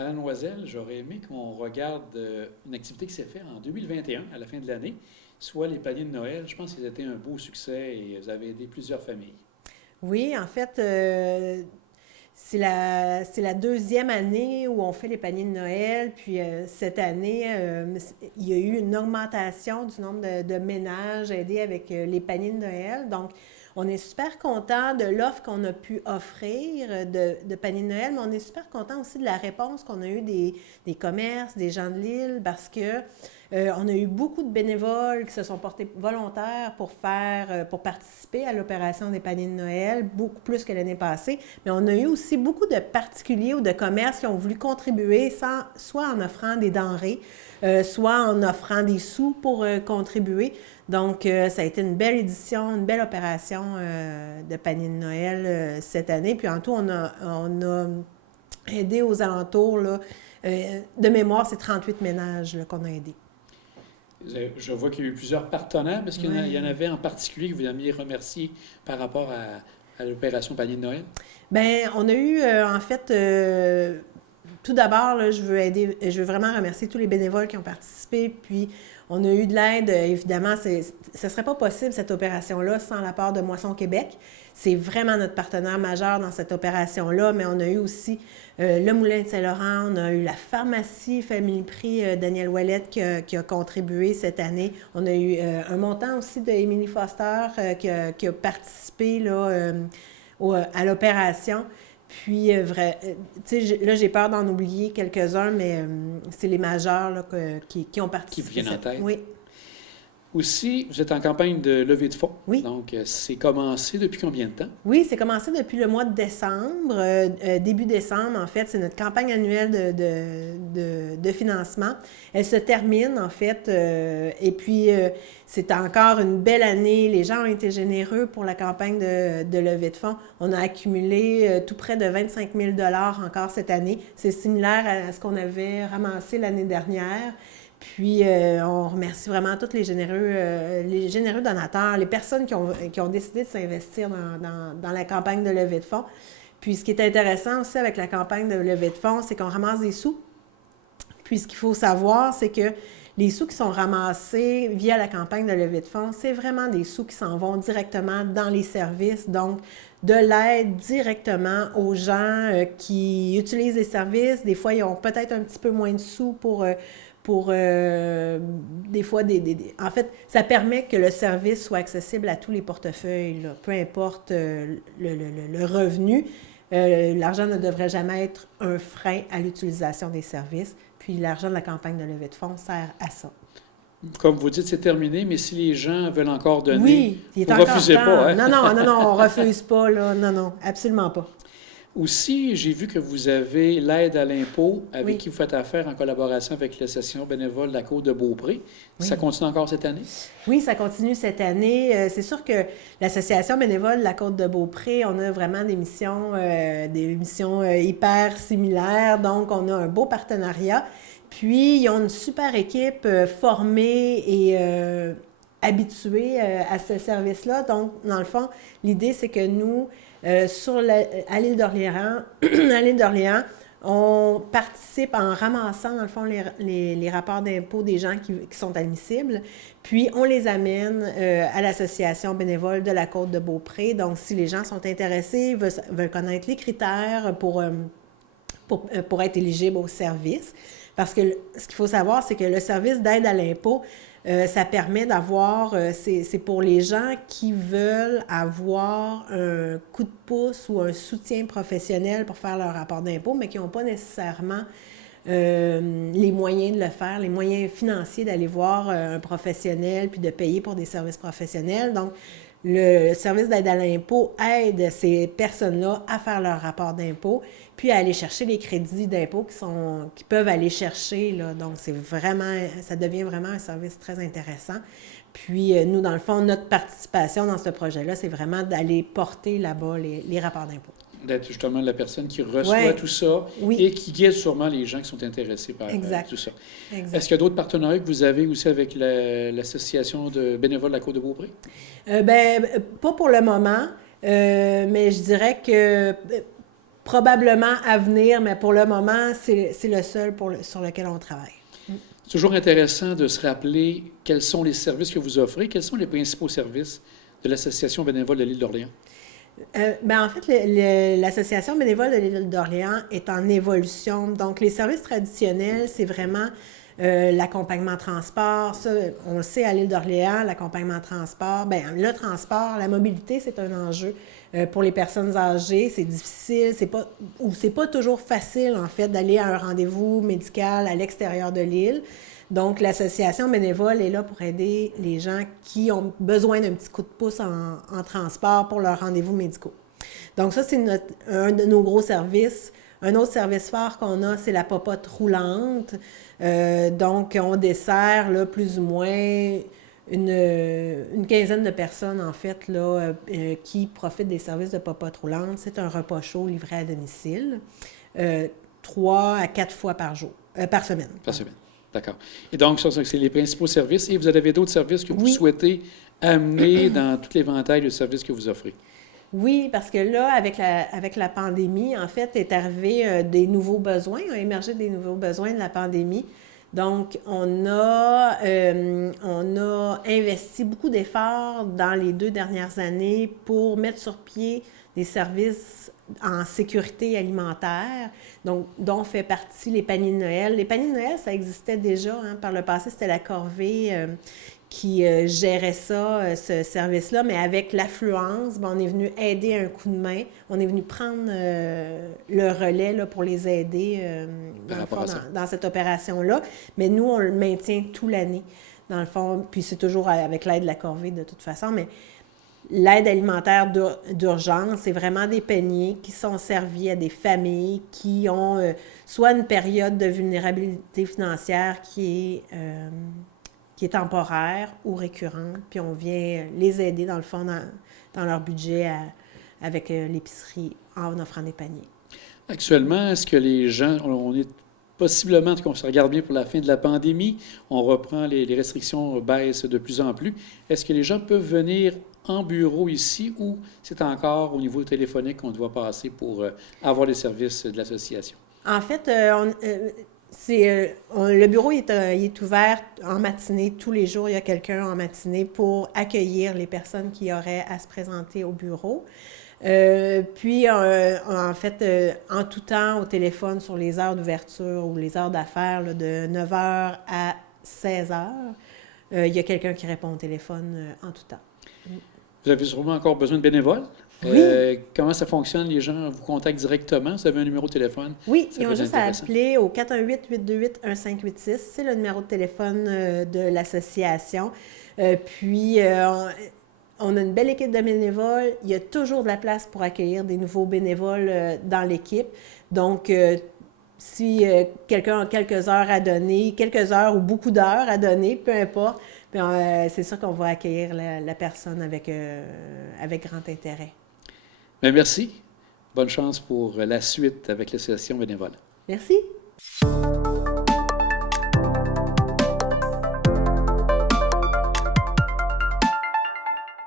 Madame Noiselle, j'aurais aimé qu'on regarde une activité qui s'est faite en 2021, à la fin de l'année, soit les paniers de Noël. Je pense qu'ils étaient un beau succès et vous avez aidé plusieurs familles. Oui, en fait, c'est la deuxième année où on fait les paniers de Noël. Puis cette année, il y a eu une augmentation du nombre de ménages aidés avec les paniers de Noël. Donc, on est super content de l'offre qu'on a pu offrir de paniers de Noël, mais on est super content aussi de la réponse qu'on a eue des commerces, des gens de l'île, parce que on a eu beaucoup de bénévoles qui se sont portés volontaires pour participer à l'opération des paniers de Noël, beaucoup plus que l'année passée. Mais on a eu aussi beaucoup de particuliers ou de commerces qui ont voulu contribuer, soit en offrant des denrées, soit en offrant des sous pour contribuer. Donc, ça a été une belle édition, une belle opération de panier de Noël cette année. Puis en tout, on a aidé aux alentours, là, de mémoire, c'est 38 ménages là, qu'on a aidés. Je vois qu'il y a eu plusieurs partenaires. Est-ce qu'il y en Oui. avait en particulier que vous aimiez remercier par rapport à l'opération panier de Noël? Bien, on a eu, en fait, tout d'abord, là, je veux vraiment remercier tous les bénévoles qui ont participé. Puis, on a eu de l'aide, évidemment, ça ne serait pas possible, cette opération-là, sans la part de Moisson Québec. C'est vraiment notre partenaire majeur dans cette opération-là, mais on a eu aussi le Moulin de Saint-Laurent, on a eu la pharmacie Famille Prix Daniel Ouellette qui a contribué cette année. On a eu un montant aussi de Émilie Foster qui a participé là, à l'opération. Puis, tu sais, là, j'ai peur d'en oublier quelques-uns, mais c'est les majeurs là, qui ont Qui vous participé. viennent en tête? Oui, Aussi, vous êtes en campagne de levée de fonds. oui. Donc, c'est commencé depuis combien de temps? Oui, c'est commencé depuis le mois de décembre, début décembre, en fait. C'est notre campagne annuelle de financement. Elle se termine, en fait, et puis c'est encore une belle année. Les gens ont été généreux pour la campagne de levée de fonds. On a accumulé tout près de 25 000 encore cette année. C'est similaire à ce qu'on avait ramassé l'année dernière. Puis, on remercie vraiment tous les généreux donateurs, les personnes qui ont décidé de s'investir dans la campagne de levée de fonds. Puis, ce qui est intéressant aussi avec la campagne de levée de fonds, c'est qu'on ramasse des sous. Puis, ce qu'il faut savoir, c'est que les sous qui sont ramassés via la campagne de levée de fonds, c'est vraiment des sous qui s'en vont directement dans les services. Donc, de l'aide directement aux gens qui utilisent les services. Des fois, ils ont peut-être un petit peu moins de sous pour des fois en fait, ça permet que le service soit accessible à tous les portefeuilles, là, peu importe le revenu. L'argent ne devrait jamais être un frein à l'utilisation des services. Puis l'argent de la campagne de levée de fonds sert à ça. Comme vous dites, c'est terminé, mais si les gens veulent encore donner, Oui, il est vous encore refusez pas, temps. hein? Non, non, non, non, on refuse pas, là. Non, non, absolument pas. Aussi, j'ai vu que vous avez l'aide à l'impôt avec Oui, qui vous faites affaire en collaboration avec l'association bénévole de la Côte de Beaupré. Ça oui. continue encore cette année? Oui, ça continue cette année. C'est sûr que l'Association bénévole de la Côte de Beaupré, on a vraiment des missions hyper similaires. Donc, on a un beau partenariat. Puis, ils ont une super équipe formée et habituée à ce service-là. Donc, dans le fond, l'idée, c'est que nous, à l'île d'Orléans, à l'île d'Orléans, on participe en ramassant, dans le fond, les rapports d'impôts des gens qui sont admissibles, puis on les amène à l'association bénévole de la Côte de Beaupré. Donc, si les gens sont intéressés, veulent connaître les critères pour être éligibles au service. Parce que ce qu'il faut savoir, c'est que le service d'aide à l'impôt, ça permet d'avoir, c'est pour les gens qui veulent avoir un coup de pouce ou un soutien professionnel pour faire leur rapport d'impôt, mais qui n'ont pas nécessairement les moyens de le faire, les moyens financiers d'aller voir un professionnel puis de payer pour des services professionnels. Donc, le service d'aide à l'impôt aide ces personnes-là à faire leur rapport d'impôt, puis à aller chercher les crédits d'impôt qu'ils peuvent aller chercher, là. Donc, ça devient vraiment un service très intéressant. Puis, nous, dans le fond, notre participation dans ce projet-là, c'est vraiment d'aller porter là-bas les rapports d'impôt. D'être justement la personne qui reçoit Oui, tout ça oui, et qui guide sûrement les gens qui sont intéressés par exact, tout ça. Est-ce exact. qu'il y a d'autres partenariats que vous avez aussi avec l'association de bénévoles de la Côte de Beaupré? Ben, pas pour le moment, mais je dirais que probablement à venir, mais pour le moment, c'est le seul sur lequel on travaille. C'est toujours intéressant de se rappeler quels sont les services que vous offrez, quels sont les principaux services de l'Association bénévole de l'île d'Orléans. En fait, l'Association bénévole de l'île d'Orléans est en évolution. Donc, les services traditionnels, c'est vraiment l'accompagnement transport. Ça, on le sait, à l'île d'Orléans, l'accompagnement transport, bien, le transport, la mobilité, c'est un enjeu pour les personnes âgées. C'est difficile, c'est pas toujours facile, en fait, d'aller à un rendez-vous médical à l'extérieur de l'île. Donc, l'association bénévole est là pour aider les gens qui ont besoin d'un petit coup de pouce en transport pour leurs rendez-vous médicaux. Donc, ça, c'est un de nos gros services. Un autre service phare qu'on a, c'est la popote roulante. Donc, on dessert là, plus ou moins une quinzaine de personnes, en fait, là, qui profitent des services de popote roulante. C'est un repas chaud livré à domicile, 3 à 4 fois par semaine. Par semaine. D'accord. Et donc, ça, c'est les principaux services. Et vous avez d'autres services que vous souhaitez amener dans tout l'éventail de services que vous offrez? Oui, parce que là, avec la pandémie, en fait, est arrivé des nouveaux besoins, ont émergé des nouveaux besoins de la pandémie. Donc, on a investi beaucoup d'efforts dans les 2 dernières années pour mettre sur pied des services en sécurité alimentaire, donc, dont fait partie les paniers de Noël. Les paniers de Noël, ça existait déjà. Par le passé, c'était la Corvée qui gérait ça, ce service-là, mais avec l'affluence, on est venu aider un coup de main. On est venu prendre le relais là, pour les aider dans cette opération-là. Mais nous, on le maintient toute l'année, dans le fond, puis c'est toujours avec l'aide de la Corvée de toute façon, mais l'aide alimentaire d'urgence, c'est vraiment des paniers qui sont servis à des familles qui ont soit une période de vulnérabilité financière qui est temporaire ou récurrente, puis on vient les aider, dans le fond, dans leur budget avec l'épicerie en offrant des paniers. Actuellement, est-ce que les gens, on est possiblement, qu'on se regarde bien pour la fin de la pandémie, on reprend les restrictions baissent de plus en plus, est-ce que les gens peuvent venir en bureau ici ou c'est encore au niveau téléphonique qu'on doit passer pour avoir les services de l'association? En fait, le bureau il est ouvert en matinée. Tous les jours, il y a quelqu'un en matinée pour accueillir les personnes qui auraient à se présenter au bureau. Puis, en fait, en tout temps, au téléphone, sur les heures d'ouverture ou les heures d'affaires, là, de 9 h à 16 h, il y a quelqu'un qui répond au téléphone en tout temps. Vous avez sûrement encore besoin de bénévoles? Oui. Comment ça fonctionne? Les gens vous contactent directement? Vous avez un numéro de téléphone? Oui, ils ont juste à appeler au 418-828-1586. C'est le numéro de téléphone de l'association. Puis, on a une belle équipe de bénévoles. Il y a toujours de la place pour accueillir des nouveaux bénévoles dans l'équipe. Donc, si quelqu'un a quelques heures à donner, quelques heures ou beaucoup d'heures à donner, peu importe, c'est sûr qu'on va accueillir la personne avec grand intérêt. Bien, merci. Bonne chance pour la suite avec l'association bénévole. Merci.